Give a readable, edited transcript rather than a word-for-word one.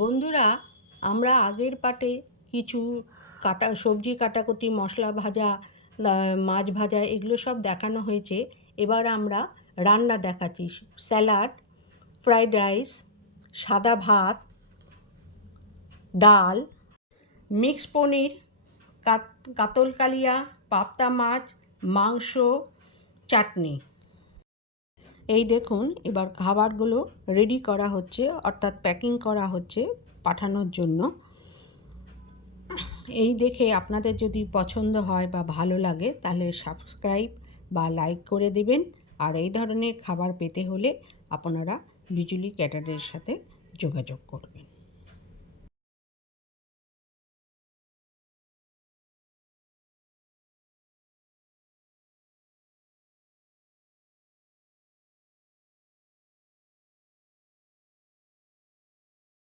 বন্ধুরা, আমরা আগের পার্টে কিছু সবজি কাটাকুটি, মশলা ভাজা, মাছ ভাজা এগুলো সব দেখানো হয়েছে। এবার আমরা রান্না দেখাচ্ছি। স্যালাড, ফ্রাইড রাইস, সাদা ভাত, ডাল, মিক্স পনির, কাতল কালিয়া, পাবদা মাছ, মাংস, চাটনি। এই দেখুন, এবার খাবারগুলো রেডি করা হচ্ছে, অর্থাৎ প্যাকিং করা হচ্ছে পাঠানোর জন্য। এই দেখে আপনাদের যদি পছন্দ হয় বা ভালো লাগে তাহলে সাবস্ক্রাইব বা লাইক করে দেবেন। আর এই ধরনের খাবার পেতে হলে আপনারা বিজলি ক্যাটারের সাথে যোগাযোগ করবেন।